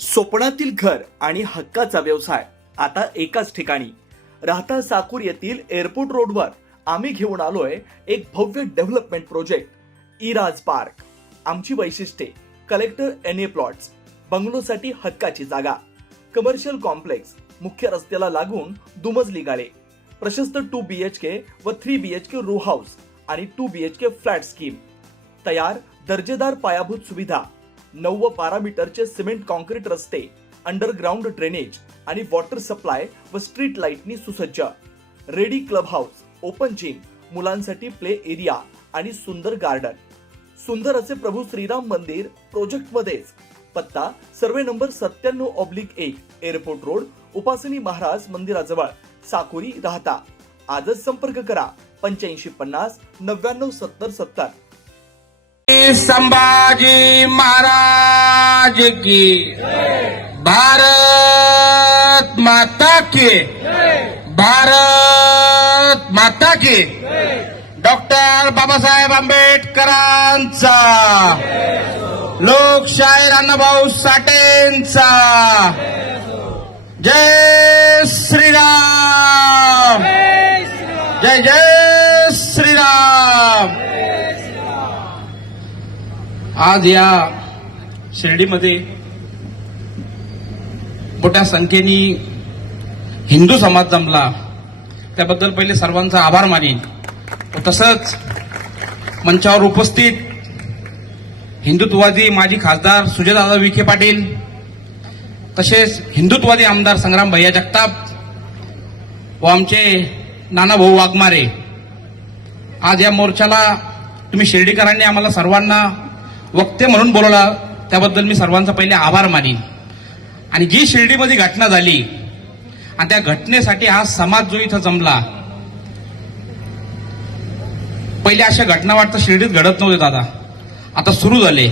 स्वप्नातील घर आणि हक्काचा व्यवसाय आता एकाच ठिकाणी. राहता साकूर येथील एअरपोर्ट रोडवर आम्ही घेऊन आलोय एक भव्य डेव्हलपमेंट प्रोजेक्ट इराज पार्क. आमची वैशिष्ट्ये: कलेक्टर NA प्लॉट्स, बंगलोसाठी हक्काची जागा, कमर्शियल कॉम्प्लेक्स, मुख्य रस्त्याला लागून दुमजली गाळे, प्रशस्त 2 BHK व 3 BHK रो हाऊस आणि 2 BHK फ्लॅट स्कीम. तयार दर्जेदार पायाभूत सुविधा, 9 व 12 मीटरचे सिमेंट कॉन्क्रीट रस्ते, अंडरग्राउंड ड्रेनेज आणि वॉटर सप्लाय व स्ट्रीट लाईटनी सुसज्ज. Ready club house, open gym, मुलांसाठी प्ले एरिया आणि सुंदर गार्डन. सुंदर असे प्रभू श्रीराम मंदिर प्रोजेक्ट मध्येच. पत्ता: सर्वे नंबर 97/1, एअरपोर्ट रोड, उपासनी महाराज मंदिराजवळ, साकुरी, राहता. आजच संपर्क करा 8550 99 70 70. संभाजी महाराज की भारत माता की भारत माता की डॉक्टर बाबासाहेब आंबेडकरांचा लोकशाहीर अण्णाभाऊ साठेंचा जय श्रीराम जय जय श्रीराम. आज या शिर्डीमध्ये मोठ्या संख्येने हिंदू समाज जमला, त्याबद्दल पहिले सर्वांचा आभार मानेन. तसंच मंचावर उपस्थित हिंदुत्ववादी माजी खासदार सुजयदादा विखे पाटील, तसेच हिंदुत्ववादी आमदार संग्राम भैया जगताप व आमचे नानाभाऊ वाघमारे. आज या मोर्चाला तुम्ही शिर्डीकरांनी आम्हाला सर्वांना वक्ते म्हणून बोलवला, त्याबद्दल मी सर्वांचा पहिले आभार मानेन. आणि जी शिर्डीमध्ये घटना झाली आणि त्या घटनेसाठी हा समाज जो इथं जमला, पहिले अशा घटना वाटतं शिर्डीत घडत नव्हते दादा, आता सुरू झाले.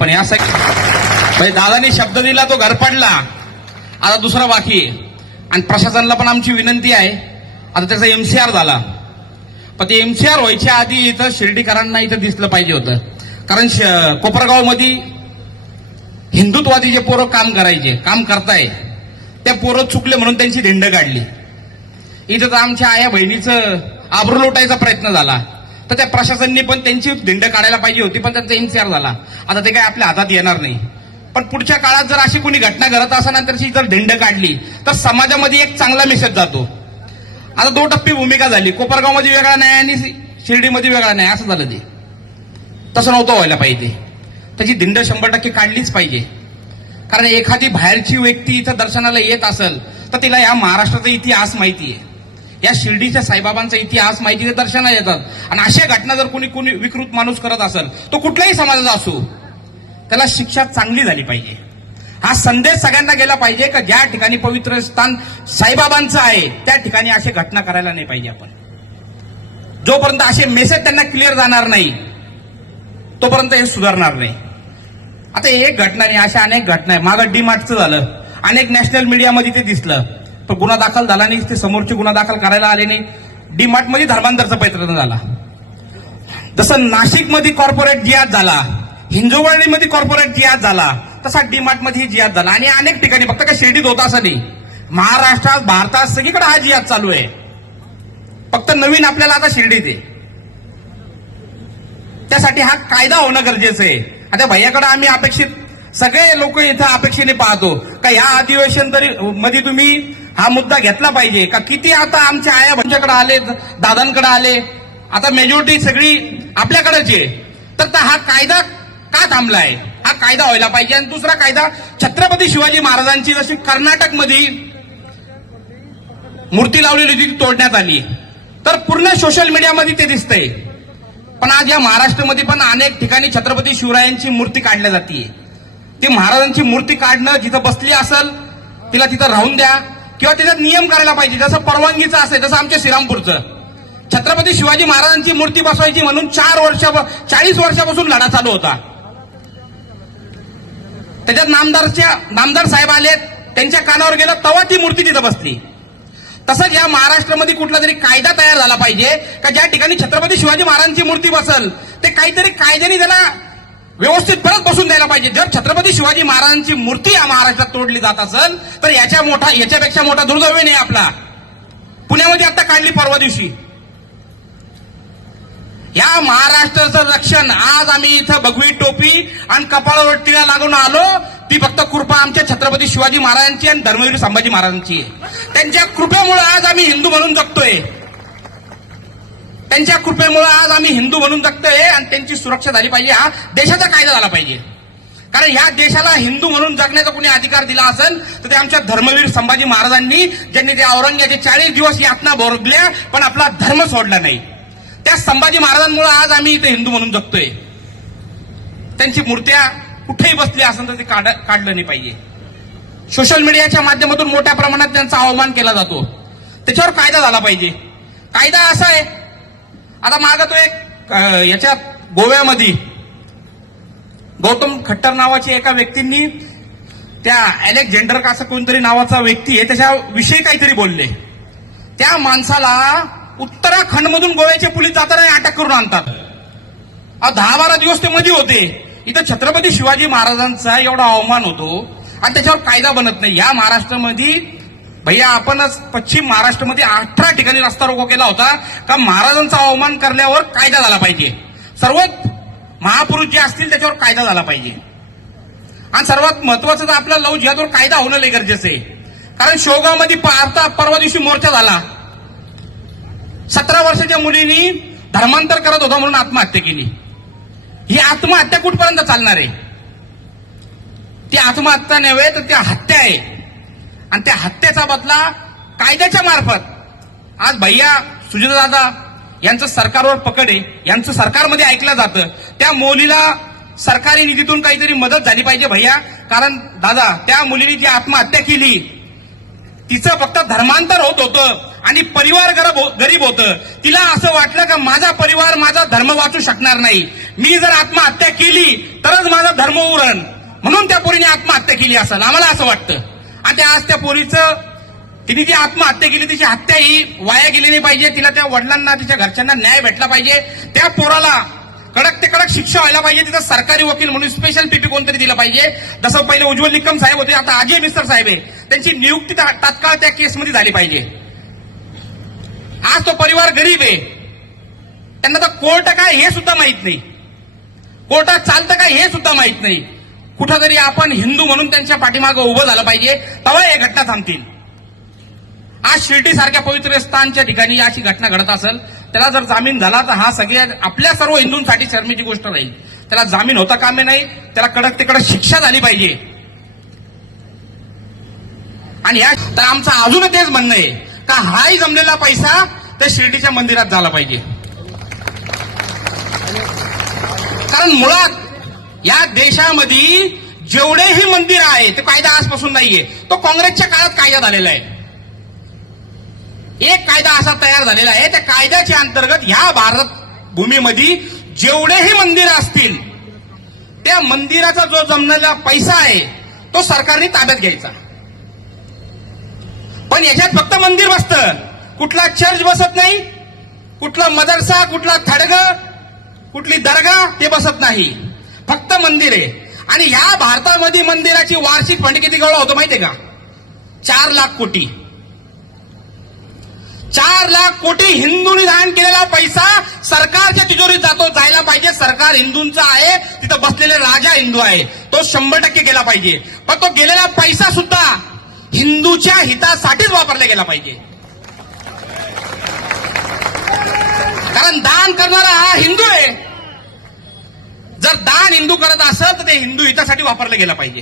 पण यासाठी दादानी शब्द दिला तो घर पडला, आता दुसरा बाकी आहे. आणि प्रशासनाला पण आमची विनंती आहे, आता त्याचा MCR झाला, पण ते MCR व्हायच्या आधी इथं शिर्डीकरांना इथं दिसलं पाहिजे होतं. कारण कोपरगाव मध्ये हिंदुत्ववादी जे पोरं काम करताय, त्या पोरं चुकले म्हणून त्यांची धिंड काढली. इथं तर आमच्या आया बहिणीचं आबरू लुटायचा प्रयत्न झाला, तर त्या प्रशासनाने पण त्यांची धिंड काढायला पाहिजे होती, पण त्यांचा MCR झाला. आता ते काय आपल्या हातात येणार नाही. पण पुढच्या काळात जर अशी कोणी घटना घडत असताना त्याची जर धिंड काढली तर समाजामध्ये एक चांगला मेसेज जातो. आता 2 टप्पी भूमिका झाली, कोपरगावमध्ये वेगळा न्याय आणि शिर्डीमध्ये वेगळा न्याय असं झालं. ते तसं नव्हतं व्हायला पाहिजे. त्याची धिंड 100% काढलीच पाहिजे. कारण एखादी बाहेरची व्यक्ती इथं दर्शनाला येत असेल तर तिला या महाराष्ट्राचा इतिहास माहिती आहे, या शिर्डीच्या साईबाबांचा इतिहास माहिती आहे, दर्शनाला येतात. आणि अशा घटना जर कोणी विकृत माणूस करत असेल, तो कुठल्याही समाजाचा असो, त्याला शिक्षा चांगली झाली पाहिजे. हा संदेश सगळ्यांना गेला पाहिजे का ज्या ठिकाणी पवित्र स्थान साईबाबांचं आहे त्या ठिकाणी अशा घटना करायला नाही पाहिजे. आपण जोपर्यंत असे मेसेज त्यांना क्लिअर जाणार नाही तोपर्यंत हे सुधारणार नाही. आता एक घटना नाही, अशा अनेक घटना आहे. मागं DMartचं झालं, अनेक नॅशनल मीडियामध्ये ते दिसलं, पण गुन्हा दाखल झाला नाही. ते समोरचे गुन्हा दाखल करायला आले नाही. DMart मध्ये धर्मांतरचा प्रयत्न झाला. जसं नाशिकमध्ये कॉर्पोरेट जिहाद झाला, हिंजवडीमध्ये कॉर्पोरेट जिहाद झाला, तसा DMart मध्ये जिहाद झाला. आणि अनेक ठिकाणी, फक्त काय शिर्डीत होता असं नाही, महाराष्ट्रात भारतात सगळीकडे हा जिहाद चालू आहे. फक्त नवीन आपल्याला आता शिर्डीत आहे. त्यासाठी हा कायदा होणं गरजेचं आहे. आता भैयाकडे आम्ही अपेक्षित, सगळे लोक इथं अपेक्षेने पाहतो का या अधिवेशन तरी मध्ये तुम्ही हा मुद्दा घेतला पाहिजे का. किती आता आमच्या आया भाऊंच्याकडे आले, दादांकडे आले, आता मेजॉरिटी सगळी आपल्याकडेच आहे. तर हा कायदा का थांबलाय? हा कायदा व्हायला पाहिजे. आणि दुसरा कायदा, छत्रपती शिवाजी महाराजांची जशी कर्नाटकमध्ये मूर्ती लावलेली होती ती तोडण्यात आली, तर पूर्ण सोशल मीडियामध्ये ते दिसतंय. पण आज या महाराष्ट्रामध्ये पण अनेक ठिकाणी छत्रपती शिवरायांची मूर्ती काढल्या जाते. ती महाराजांची मूर्ती काढणं, जिथं बसली असेल तिला तिथं राहून द्या, किंवा त्याच्यात नियम करायला पाहिजे. जसं परवानगीचं असेल, जसं आमच्या श्रीरामपूरचं छत्रपती शिवाजी महाराजांची मूर्ती बसवायची म्हणून 40 वर्षापासून लढा चालू होता. त्याच्यात नामदार साहेब आले, त्यांच्या कानावर गेलं, तेव्हा ती मूर्ती तिथं बसली. तसंच या महाराष्ट्रामध्ये कुठला तरी कायदा तयार झाला पाहिजे का ज्या ठिकाणी छत्रपती शिवाजी महाराजांची मूर्ती बसेल ते काहीतरी कायद्याने त्याला व्यवस्थित परत बसून द्यायला पाहिजे. जर छत्रपती शिवाजी महाराजांची मूर्ती या महाराष्ट्रात तोडली जात असेल तर याच्यापेक्षा मोठा दुर्दैव नाही आपला. पुण्यामध्ये आता काढली परवा दिवशी. या महाराष्ट्राचं रक्षण आज आम्ही इथं भगवी टोपी आणि कपाळावर टिळा लागून आलो, ती फक्त कृपा आमच्या छत्रपती शिवाजी महाराजांची आणि धर्मवीर संभाजी महाराजांची आहे. त्यांच्या कृपेमुळे आज आम्ही हिंदू म्हणून जगतोय. त्यांच्या कृपेमुळे आज आम्ही हिंदू म्हणून जगतोय आणि त्यांची सुरक्षा झाली पाहिजे. हा देशाचा कायदा झाला पाहिजे. कारण ह्या देशाला हिंदू म्हणून जगण्याचा कोणी अधिकार दिला असेल तर ते आमच्या धर्मवीर संभाजी महाराजांनी, ज्यांनी त्या औरंगजेबाचे 40 दिवस यातना भोगल्या पण आपला धर्म सोडला नाही. त्या संभाजी महाराजांमुळे आज आम्ही इथे हिंदू म्हणून जगतोय. त्यांची मूर्त्या कुठेही बसली असेल तर ते काढलं नाही पाहिजे. सोशल मीडियाच्या माध्यमातून मोठ्या प्रमाणात त्यांचा अवमान केला जातो. त्याच्यावर कायदा झाला पाहिजे. कायदा असा आहे, आता मागा तो एक याच्यात गोव्यामध्ये गौतम खट्टर नावाच्या एका व्यक्तींनी त्या अलेक्झांडर का असं कोणतरी नावाचा व्यक्ती आहे त्याच्याविषयी काहीतरी बोलले. त्या माणसाला उत्तराखंडमधून गोव्याचे पोलीस जाताना अटक करून आणतात. 10-12 दिवस ते मध्ये होते. इथं छत्रपती शिवाजी महाराजांचा एवढा अवमान होतो आणि त्याच्यावर कायदा बनत नाही. या महाराष्ट्रामध्ये भैया आपणच पश्चिम महाराष्ट्रामध्ये 18 ठिकाणी रस्ता रोको केला होता का महाराजांचा अवमान करण्यावर कायदा झाला पाहिजे. सर्वात महापुरुष जे असतील त्याच्यावर कायदा झाला पाहिजे. आणि सर्वात महत्वाचं तर आपल्या लव जिहादवर कायदा होणं लय गरजेचं आहे. कारण शेवगावमध्ये परवा दिवशी मोर्चा झाला. 17 वर्षाच्या मुलीनी धर्मांतर करत होता म्हणून आत्महत्या केली. ही आत्महत्या कुठपर्यंत चालणार आहे? ती आत्महत्या नव्हे तर ती हत्या आहे. आणि त्या हत्येचा बदला कायद्याच्या मार्फत आज भैया सुजितदादा यांचं सरकारवर पकड आहे. यांचं सरकारमध्ये ऐकलं जातं. त्या मुलीला सरकारी निधीतून काहीतरी मदत झाली पाहिजे भैया. कारण दादा त्या मुलीने जी आत्महत्या केली तिचं फक्त धर्मांतर होत होतं आणि परिवार गरीब होतं. तिला असं वाटलं का माझा परिवार माझा धर्म वाचू शकणार नाही, मी जर आत्महत्या केली तरच माझा धर्म उरण, म्हणून त्या पोरीने आत्महत्या केली असेल आम्हाला असं वाटतं. आणि आज त्या पोरीचं तिने जी आत्महत्या केली तिची हत्या ही वाया गेली नाही पाहिजे. तिला त्या वडिलांना तिच्या घरच्यांना न्याय भेटला पाहिजे. त्या पोराला कडक ते कडक शिक्षा व्हायला पाहिजे. तिथं सरकारी वकील म्हणून स्पेशल पीपी कोणतरी दिलं पाहिजे. जसं पहिले उज्ज्वल निकम साहेब होते, आता अजय मिस्टर साहेब आहे, त्यांची नियुक्ती तात्काळ त्या केसमध्ये झाली पाहिजे. आज तो परिवार गरीब आहे, त्यांना तर कोर्ट काय हे सुद्धा माहित नाही, कोर्टात चालतं काय हे सुद्धा माहित नाही. कुठंतरी आपण हिंदू म्हणून त्यांच्या पाठीमागं उभं झालं पाहिजे, तेव्हा हे घटना थांबतील. आज शिर्डी सारख्या पवित्र स्थानच्या ठिकाणी अशी घटना घडत असेल, त्याला जर जामीन झाला तर हा सगळ्या आपल्या सर्व हिंदूंसाठी शर्मेची गोष्ट राहील. त्याला जामीन होता कामे नाही, त्याला कडक ते कडक शिक्षा झाली पाहिजे. आणि या तर आमचं अजून तेच म्हणणं आहे का हाही जमलेला पैसा त्या शिर्डीच्या मंदिरात झाला पाहिजे. कारण मुळात या देशामध्ये जेवढेही मंदिर आहे ते कायदा आजपासून नाहीये, तो काँग्रेसच्या काळात कायदा झालेला आहे. एक कायदा असा तयार झालेला आहे, त्या कायद्याच्या अंतर्गत ह्या भारत भूमीमध्ये जेवढेही मंदिर असतील त्या मंदिराचा जो जमलेला पैसा आहे तो सरकारने ताब्यात घ्यायचा. पण याच्यात फक्त मंदिर बसतं, कुठला चर्च बसत नाही, कुठला मदरसा, कुठला थडग, कुठली दर्गा ते बसत नाही, फक्त मंदिर आहे. आणि ह्या भारतामध्ये मंदिराची वार्षिक फंड किती गोळा होतो माहितीये का? 4 लाख कोटी. 4 लाख कोटी हिंदूंनी दान केलेला पैसा सरकारच्या तिजोरीत जायला पाहिजे. सरकार हिंदूंचा आहे, तिथं बसलेले राजा हिंदू आहे, तो 100% गेला पाहिजे. पण तो गेलेला पैसा सुद्धा हिंदूच्या हितासाठीच वापरला गेला पाहिजे. कारण दान करणारा हा हिंदू आहे. जर दान हिंदू करत असेल तर ते हिंदू हितासाठी वापरलं गेलं पाहिजे.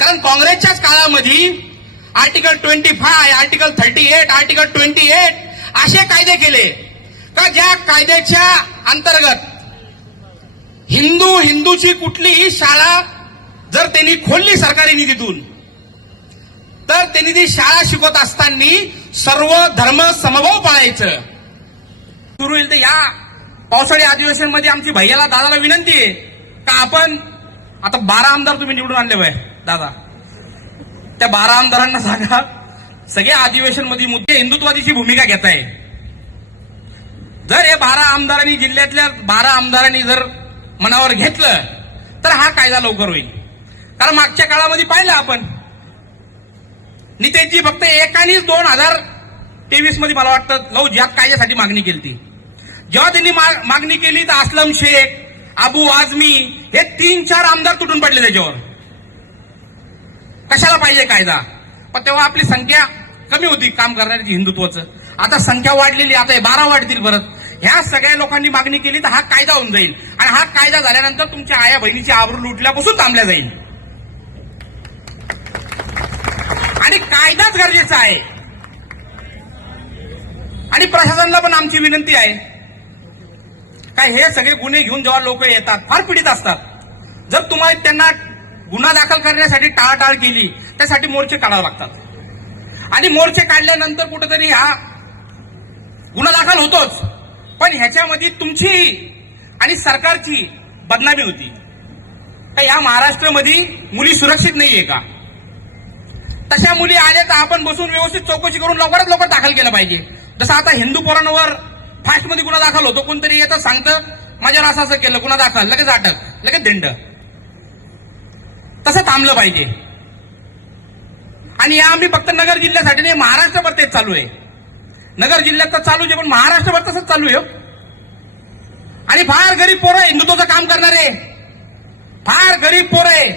कारण काँग्रेसच्याच काळामध्ये आर्टिकल 25, आर्टिकल 38, आर्टिकल 28 असे कायदे केले का ज्या कायद्याच्या अंतर्गत हिंदूची कुठलीही शाळा जर त्यांनी खोलली सरकारी निधीतून तर त्यांनी ती शाळा शिकवत असताना सर्व धर्म समभाव पाळायचं. सुरू होईल तर या पावसाळी अधिवेशनमध्ये आमची भैयाला दादाला विनंती आहे का आपण आता 12 आमदार तुम्ही निवडून आणले बाय दादा, त्या 12 आमदारांना सांगा सगळ्या अधिवेशन मध्ये मुद्दे हिंदुत्वादीची भूमिका घेत आहे. जर हे 12 आमदारांनी जिल्ह्यातल्या 12 आमदारांनी जर मनावर घेतलं तर हा कायदा लवकर होईल. कारण मागच्या काळामध्ये पाहिलं आपण, नितेशजी फक्त एकानेच 2023 मध्ये मला वाटतं लव जिहाद कायद्यासाठी मागणी केली ती. जेव्हा त्यांनी मागणी केली तर असलम शेख, अबू आझमी हे 3-4 आमदार तुटून पडले त्याच्यावर. कशाला पाहिजे कायदा? पण तेव्हा आपली संख्या कमी होती काम करणाऱ्याची हिंदुत्वाचं. आता संख्या वाढलेली, आता हे 12 वाढतील परत. ह्या सगळ्या लोकांनी मागणी केली तर हा कायदा होऊन जाईल. आणि हा कायदा झाल्यानंतर तुमच्या आया बहिणीची आबरू लुटल्यापासून थांबल्या जाईल. आणि कायदाच गरजेचा आहे. आणि प्रशासनाला पण आमची विनंती आहे, काय हे सगळे गुन्हे घेऊन जेव्हा लोक येतात फार पीडित असतात. जर तुम्हाला त्यांना गुन्हा दाखल करण्यासाठी टाळाटाळ केली, त्यासाठी मोर्चे काढावे लागतात. आणि मोर्चे काढल्यानंतर कुठेतरी हा गुन्हा दाखल होतोच, पण ह्याच्यामध्ये तुमची आणि सरकारची बदनामी होती. का या महाराष्ट्रामध्ये मुली सुरक्षित नाहीये का? तशा मुली आल्या तर आपण बसून व्यवस्थित चौकशी करून लवकरात लवकर दाखल केलं पाहिजे. जसं आता हिंदू पोरांवर फास्टमध्ये गुन्हा दाखल होतो, कोणतरी येतं सांगतं माझ्यावर असं केलं, गुन्हा दाखल, लगेच अटक, लगेच दंड. तसं थांबलं पाहिजे. आणि या आम्ही फक्त नगर जिल्ह्यासाठी नाही, महाराष्ट्रभर तेच चालू आहे. नगर जिल्ह्यात तर चालूच आहे, पण महाराष्ट्रभर तसंच चालू आहे. आणि फार गरीब पोरं हिंदुत्वाचं काम करणारे, फार गरीब पोरं आहे.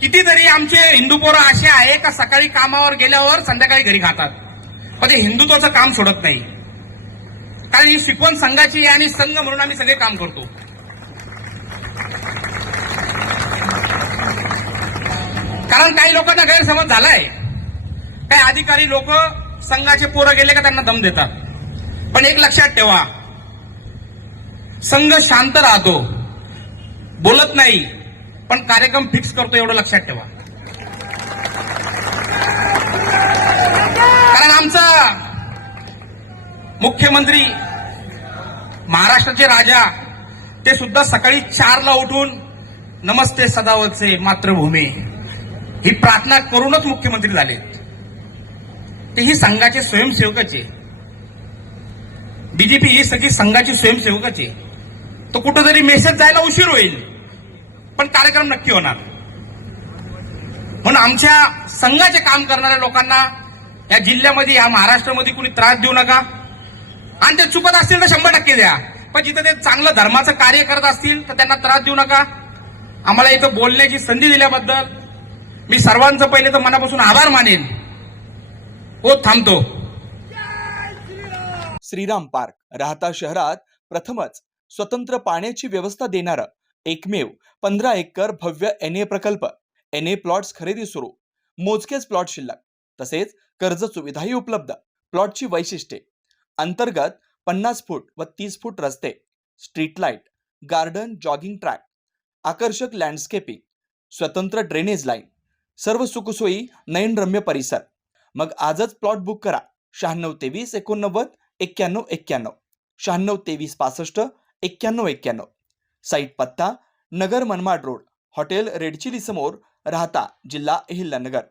कितीतरी आमचे हिंदू पोरं असे आहे का सकाळी कामावर गेल्यावर संध्याकाळी घरी खातात, पण ते हिंदुत्वाचं काम सोडत नाही. कारण ही शिकवण संघाची आहे आणि संघ म्हणून आम्ही सगळे काम करतो. कारण काही लोकांना गैरसमज झालाय, काही अधिकारी लोक संघाचे पोरं गेले का त्यांना दम देतात. पण एक लक्षात ठेवा, संघ शांत राहतो, बोलत नाही, पण कार्यक्रम फिक्स करतो, एवढं लक्षात ठेवा. कारण आमचा मुख्यमंत्री, महाराष्ट्राचे राजा, ते सुद्धा सकाळी 4ला उठून नमस्ते सदावरचे मातृभूमी ही प्रार्थना करूनच मुख्यमंत्री झाले. ते ही संघाचे स्वयंसेवकच आहे. डीजीपी ही सगळी संघाची स्वयंसेवकच आहे. तो कुठंतरी मेसेज जायला उशीर होईल, पण कार्यक्रम नक्की होणार. म्हणून आमच्या संघाचे काम करणाऱ्या लोकांना या जिल्ह्यामध्ये, या महाराष्ट्रामध्ये कुणी त्रास देऊ नका. आणि ते चुकत असतील तर 100% द्या, पण जिथं ते चांगलं धर्माचं कार्य करत असतील तर त्यांना त्रास देऊ नका. आम्हाला इथं बोलण्याची संधी दिल्याबद्दल मी सर्वांचं पहिले तर मनापासून आभार मानेन. हो, थांबतो. श्रीराम पार्क राहता शहरात प्रथमच स्वतंत्र पाण्याची व्यवस्था देणारं एकमेव 15 एकर भव्य NA प्रकल्प. NA प्लॉट्स खरेदी सुरू, मोजकेच प्लॉट शिल्लक, तसेच कर्ज सुविधाही उपलब्ध. प्लॉटची वैशिष्ट्ये: अंतर्गत 50 फूट व 30 फूट रस्ते, street light, garden, jogging track, आकर्षक लँडस्केपिंग, स्वतंत्र ड्रेनेज लाईन, सर्व सुखसोयी, नयनरम्य परिसर. मग आजच प्लॉट बुक करा. 9623 89 91 91, 9623 65 91 91. साईट पत्ता: Nagar Manmad road, hotel red chilli समोर, राहता, जिल्हा अहिल्यानगर.